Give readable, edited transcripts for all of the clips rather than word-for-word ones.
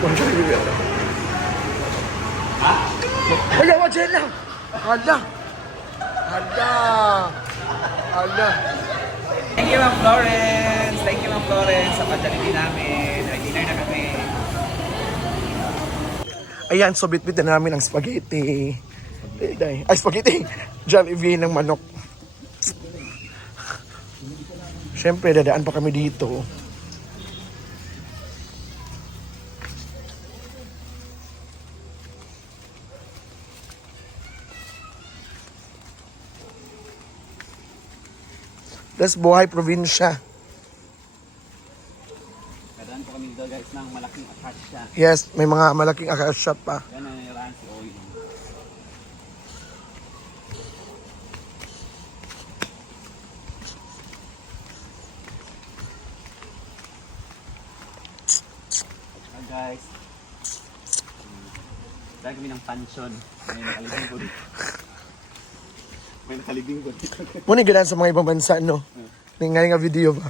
Ma'am Jollibee. Ayaw, Jen lang! Hala! Hala! Hala! Thank you, Ma'am Florence! Thank you, Ma'am Florence, sa pagdalili namin. Dinner na kami. Ayan, so bit-bit na namin ang spaghetti. Ay, spaghetti! Jollibee ng manok. Siyempre, dadaan pa kami dito. Das buhay probinsya. Kadaan po kami dito guys ng malaking akasya. Yes, may mga malaking akasya pa. Yan ang niraan si Oy. Hi guys. Dahil kami ng pansyon. May nakalibing ko dito. May nakalibing ko dito. Muna ganun sa mga ibang bansa, no? Nga nga video ba?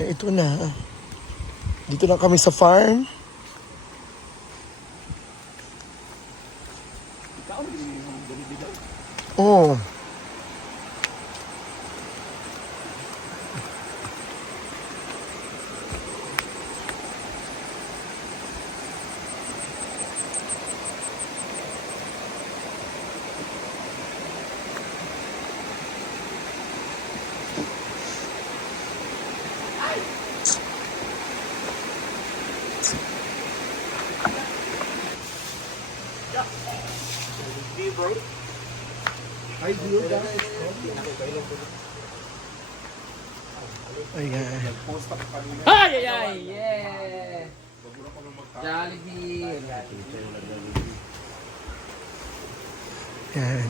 Eh, ito na. Dito na kami sa farm. Oh. Ayan. Ay, ay, ay! Yeah! Jollibee! Ayan.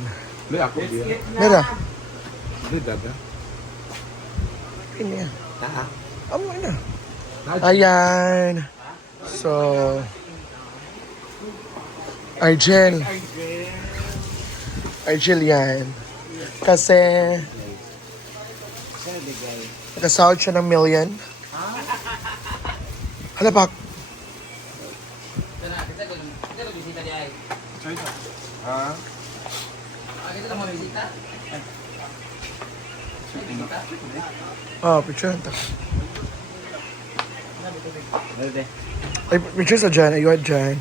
Ako dia. Mera. Ini daga. Ini ya. Nah, Amo na. Ayan. So, Argel. Argel yan. Kasi, nakasahod siya ng million. Halapak. Kita ko bisita di ay. ah, Kita mo bisita? Oh, picture ta. Dede. Ay, picture sa dyan. Ayun dyan.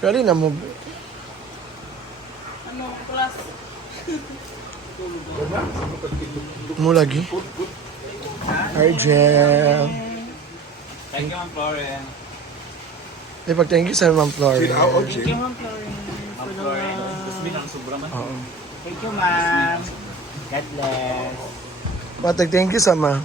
Kali na mo. Ano, plus? Mo lagi. Argel. Thank you, Ma'am Florence. Ay, pag-thank you sa Ma'am Florence. Thank you, Ma'am Florence. Tapos minang sobra man. Oo. Thank you, Ma'am. God bless. Thank you sa Ma'am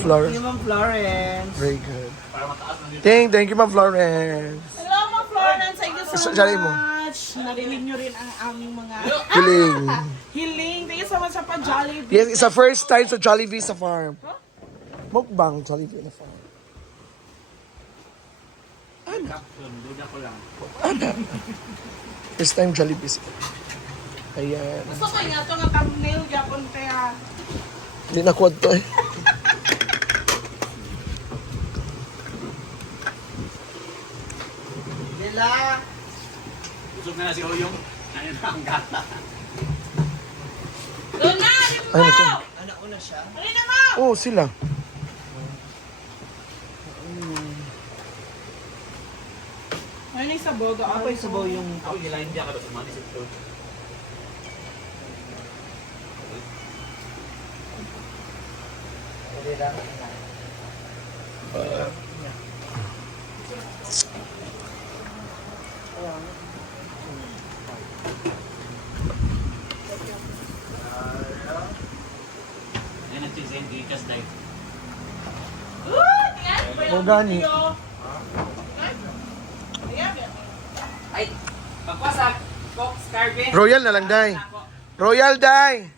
Florence. Thank you, Ma'am Florence. Very good. Para mataas na dito. Thank you, Ma'am Florence. Hello, Ma'am Florence. Thank you so Sorry mo. much. Narinig nyo rin ang aming mga Hiling. hiling. Thank you so much sa pa-Jollibee. Yes, it's a first time sa Jollibee sa farm. Mukbang Jollibee na farm. Duda ko lang. First time Jollibee sa Ayan. Gusto ko nga ito nga thumbnail. Yapon kaya. Hindi na quad to eh. Nila. Busog na si Oyong. Ano na ang gata. Doon na! Ay, ito. Ano una siya? Halina mo! Oh, sila. Ano yung sabaw? Ako yung sabaw yung pag-ilain diya ka sa mga isip ko. Ayan ang chicks and chicas dahil. Mo gani. Ay, pagpasak. Coke, Scarvin. Royal na lang, Day. Royal, Day.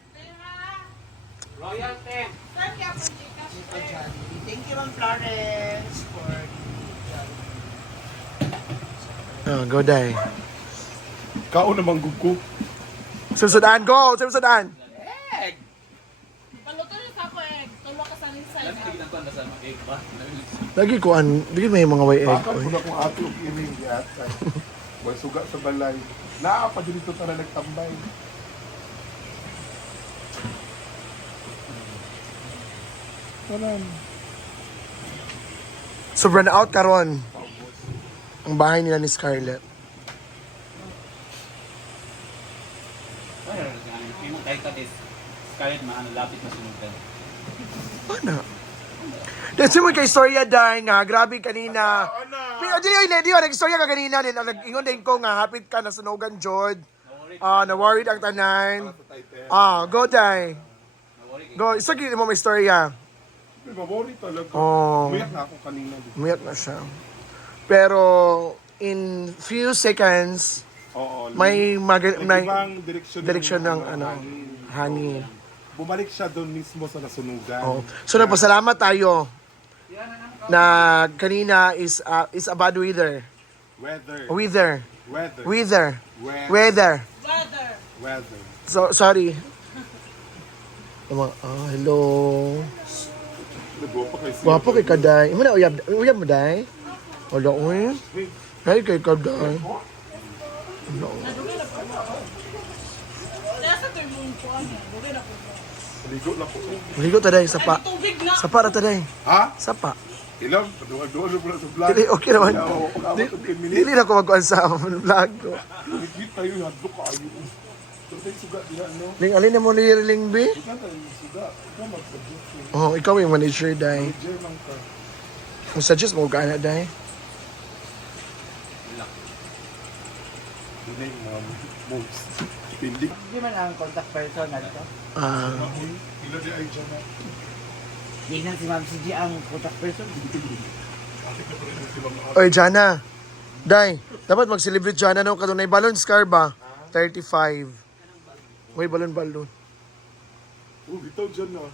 Royal Ten. Thank you, Ma'am Florence, for Oh, go, Day. kao naman gugu. Susundan, go! Susundan! Lagi ko lagi may mga way egg. Bakal Oy. po na kung ato yung ining yata. May suga sa balay. Naa pa dito tara nagtambay. Tanan. Sobrang out karon ang bahay nila ni Scarlett. Kahit ka is, kahit maano, lapit na sunugan. Ano? Dahil mo kay istorya dahil nga, grabe kanina. Di ba, nag-istorya ka kanina, nag-ingon din ko nga, hapit ka na sunugan, Jod. Na-worried ang tanan. Go dahil. Go, isa mo may istorya. May mabori talaga. Oh. Umiyak na ako kanina. Umiyak na siya. Pero, in few seconds, Oo. may ibang direksyon ng hangin. Bumalik siya doon mismo sa nasunugan. Oh. So, nagpasalamat tayo na kanina is a bad weather. Weather. Weather. Weather. Weather. Weather. Weather. Brother. Weather. So, sorry. Hello. Nagwapo kay siya. Wapo kay Kaday. Imo na uyab mo day? Wala uy. Hey kay Kaday. Nasa to yung mong kuhan niya. Bugay na po. Ligo lang po. Ligo taday sapa. Ay, tubig na. Sapa ra taday. Ha? Sapa. Ilang? Paduwa-duwa na sa vlog. Dili okay naman. Dili. Dili na ko magkuhan sa vlog ko. Ligit tayo. Hadlo ka ayo. Pero tayo suga diha, no? Ling alin na mo liring bi? Ika tayo suga. Ika mag-suggest. Oh, ikaw yung manager day. Major lang ka. Kung suggest mo ka na day. Hindi na yung mga moves. Hindi. Hindi man ang contact person na dito. Ila di ay dyan na. Tingnan si Ma'am CG ang contact person. Oy, Jana. Day, dapat mag-celebrate Jana no kadunay balloon scar ba? 35. May balon. Oh, dito dyan na.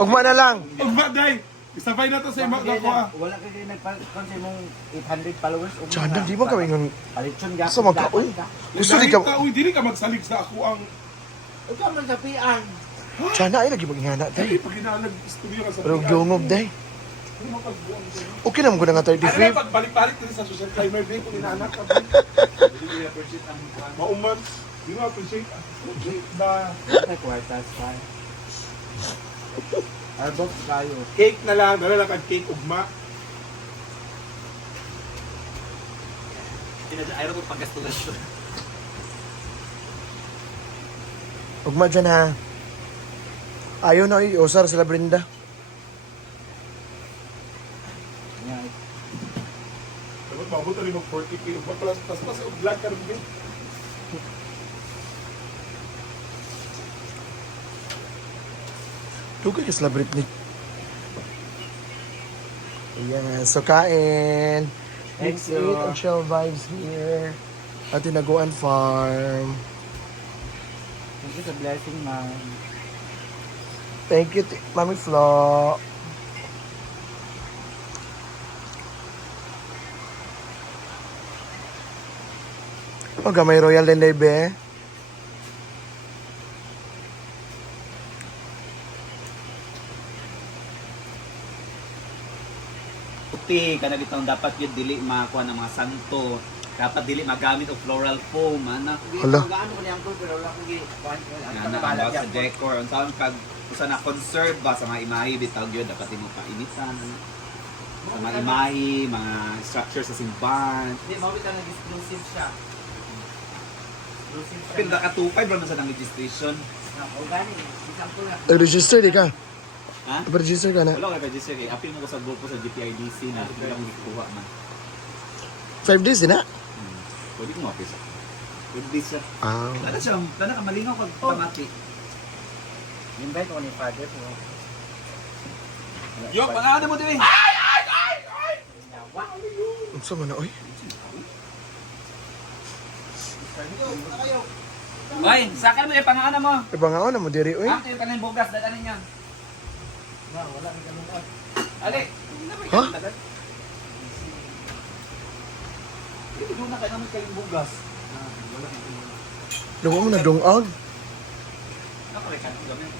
Ugma na lang. Ugma, day! Isabay na to sa ima ko ah. Wala kayo nagpalit sa mong 800 followers. Jana, di ba kami yung Palitson ka. Gusto magka-uy? Gusto di ka... Uy, dili ka magsalig sa ako ang... Ikaw man sa pian. Jana, ay lagi maghihana Dili, day. pag inalag studio ka sa... Pero gungog day. Okay naman ko na nga Ano na, 35. pagbalik-balik din sa social climber day kung inaanak ka ba? Mauman. Di mo appreciate. Appreciate ba? Ay, kwartas pa. Arbox kayo. Cake na lang. Dala lang kang cake ugma. Ayaw ko paggastulan. Ugma dyan ha. Ayaw na usar sila Brenda. Dapat mabuto rin mag 40k ugma. Tapos mas vlog ka rin din. Dugay ka sila Britney. Ayan, so kain. Thank Let's you. eat and chill vibes here. At Tinaguan Farm. Thank you sa blessing, ma'am. Thank you, Mami Flo. Oh, gamay royal din be. Puti, kana bitong dapat yun dili makakuha ng mga santo. Dapat dili magamit og floral foam, ana. Hala. Gaano ko niyang pero wala akong gi-kuhan ko. Ana ang sa decor, ang taon kag usa na conserve ba sa mga imahe bitaw gyud dapat mo painitan. Sa mga imahe, mga structure sa simbahan. Hindi, mawit ang nag-exclusive siya. Exclusive siya. Pero nakatupay ba man sa nang registration? Organic. Example na. Register di ka? Ha? Register ka na? Wala ka register kay apil mo ko sa grupo sa GPIDC na wala mo gikuha man. 5 days din na? Pwede ko mapis. Pwede siya. Ah. Dala siya, dala ka malinaw kag pamati. Invite ko ni Father ko. Yo, pangalan mo din. Unsa man na oy? Oy, sa akin mo yung pangalan mo. Ibangaon na mo diri oy. Ang yung kanin bugas, dadanin niya. Wala ni ganun ka. Ali. Ha? Hindi doon na kayo naman kayong bugas. Dungo mo na dungag. Nakulikan ko gamit.